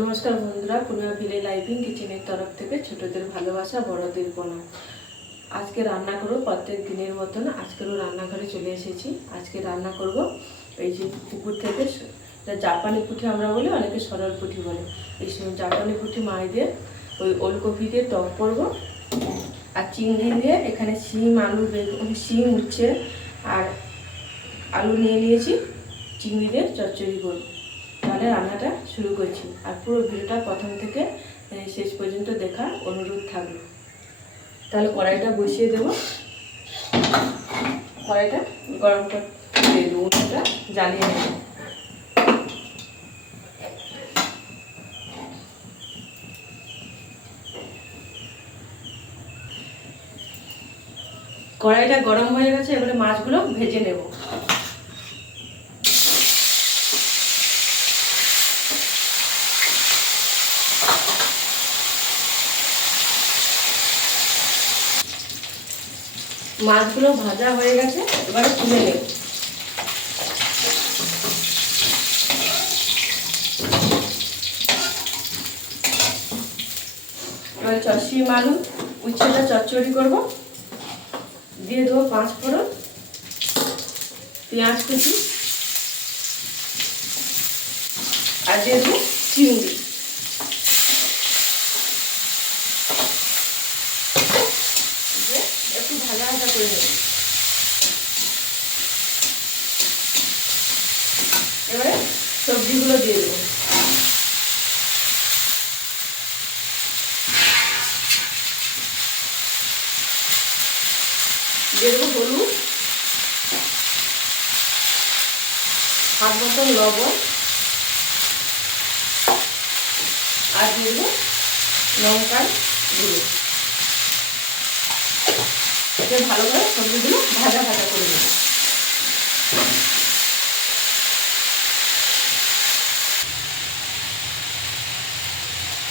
নমস্কার বন্ধুরা, পুনরায় ভিলে লাইভিং কিচেনের তরফ থেকে ছোটদের ভালোবাসা বড়দের প্রণাম। আজকে রান্না করব প্রত্যেক দিনের মতন। আজকেরও রান্নাঘরে চলে এসেছি। আজকে রান্না করব এই যে পুকুর থেকে জাপানি পুঁটি আমরা বলি, অনেকে সরল পুঁটি বলে। এই জাপানি পুঁটি মাছ দিয়ে ওই ওলকপি দিয়ে টক করব, আর চিংড়ি দিয়ে এখানে শিম আলু শিম উচ্ছে আর আলু নিয়ে নিয়েছি, চিংড়ি দিয়ে চচ্চড়ি করব। তাহলে রান্নাটা শুরু করছি, আর পুরো ভিডিওটা প্রথম থেকে শেষ পর্যন্ত দেখার অনুরোধ থাকলো। তাহলে কড়াইটা বসিয়ে দেব, কড়াইটা গরম করে দেবো, উনুনটা জ্বালিয়ে নেব। কড়াইটা গরম হয়ে গেছে, এবারে মাছগুলো ভেজে নেব। মাছগুলো ভাজা হয়ে গেছে, এবারে তুলে নেব। এবারে শিম আলু উচ্ছেটা চচ্চড়ি করব। দিয়ে দেবো 5 ফোড়ন, পেঁয়াজ কুচি, আর দিয়ে দেবো চিংড়ি। একটু ভাজা ভাজা করে নেব। এবারে সবজিগুলো দিয়ে দেবো। দিয়ে দেবো হলুদ, স্বাদ মতন লবণ, আর দিয়ে দেবো লঙ্কার গুঁড়ো। এতে ভালো করে সবজিগুলো ভাজা ভাজা করে নেব।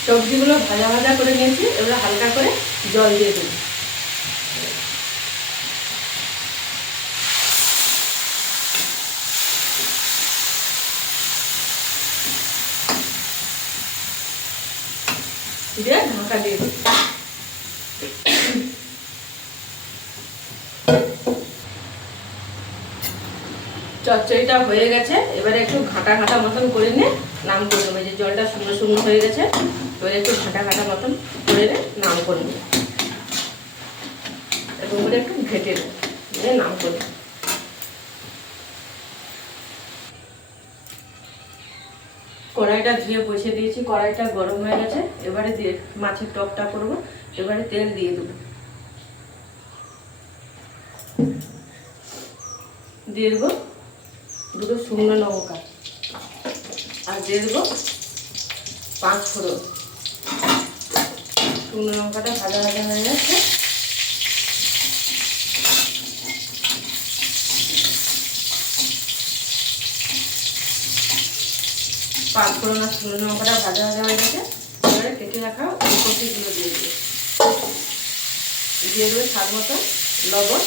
সবজিগুলো ভাজা ভাজা করে নিয়েছি, এবারে হালকা করে জল দিয়ে দেবো। দিয়ে ঢাকা দিয়ে দেবো। চচ্চড়িটা হয়ে গেছে, এবারে একটু ঘাটা ঘাটা মতন করে নিয়ে নাম করে নেবো। যে জলটা শুকনো শুকনো হয়ে গেছে, এবারে একটু ঘাটা ঘাটা মতন করে নাম করে নেবো। এরকম করে একটু ঘেটে নেবো, দিয়ে নাম করে নেবো। কড়াইটা ধুয়ে বসিয়ে দিয়েছি, কড়াইটা গরম হয়ে গেছে। এবারে দিয়ে মাছের টকটা করবো। এবারে তেল দিয়ে দেবো। দিয়ে দেবো 2 শুকনো লঙ্কা, আর দিয়ে দেবো 5 ফোড়ন। শুকনো লঙ্কাটা ভাজা ভাজা হয়ে যাচ্ছে, পাঁচ ফোড়ন আর শুকনো লঙ্কাটা ভাজা ভাজা হয়ে গেছে। এবারে কেটে রাখা ওলকপিগুলো দিয়ে দেবো। দিয়ে দেবো স্বাদ মতো লবণ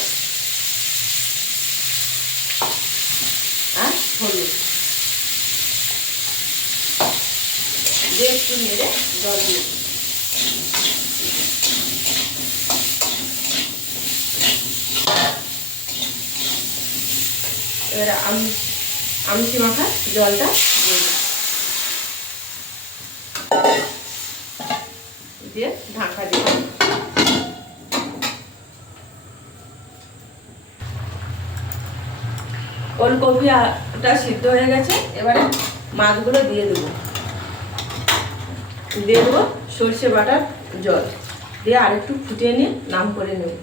আর হলুদ, দিয়ে একটু নেড়ে জল দিয়ে দেবো। এবারে আমচি মাখা জলটা দিয়ে দেবো, দিয়ে ঢাকা দিয়ে দেবো। ওলকপিটা সিদ্ধ হয়ে গেছে, এবারে মাছগুলো দিয়ে দেবো। দিয়ে দেবো সরষে বাটার জল, দিয়ে আরেকটু ফুটিয়ে নিয়ে নাম করে নেব।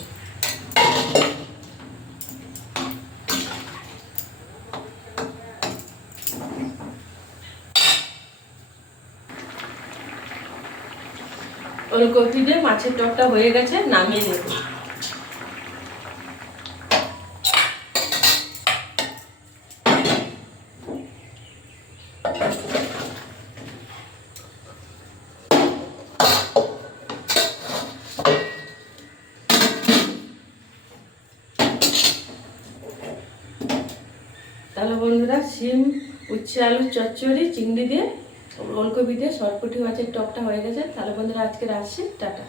ওলকপি দিয়ে মাছের টকটা হয়ে গেছে, নামিয়ে নেব। তাহলে বন্ধুরা, শিম উচ্ছে আলুর চচ্চড়ি চিংড়ি দিয়ে ওলকপি দিয়ে সরপুটি মাছের টকটা হয়ে গেছে। তাহলে বন্ধুরা আজকে আসছি, টাটা।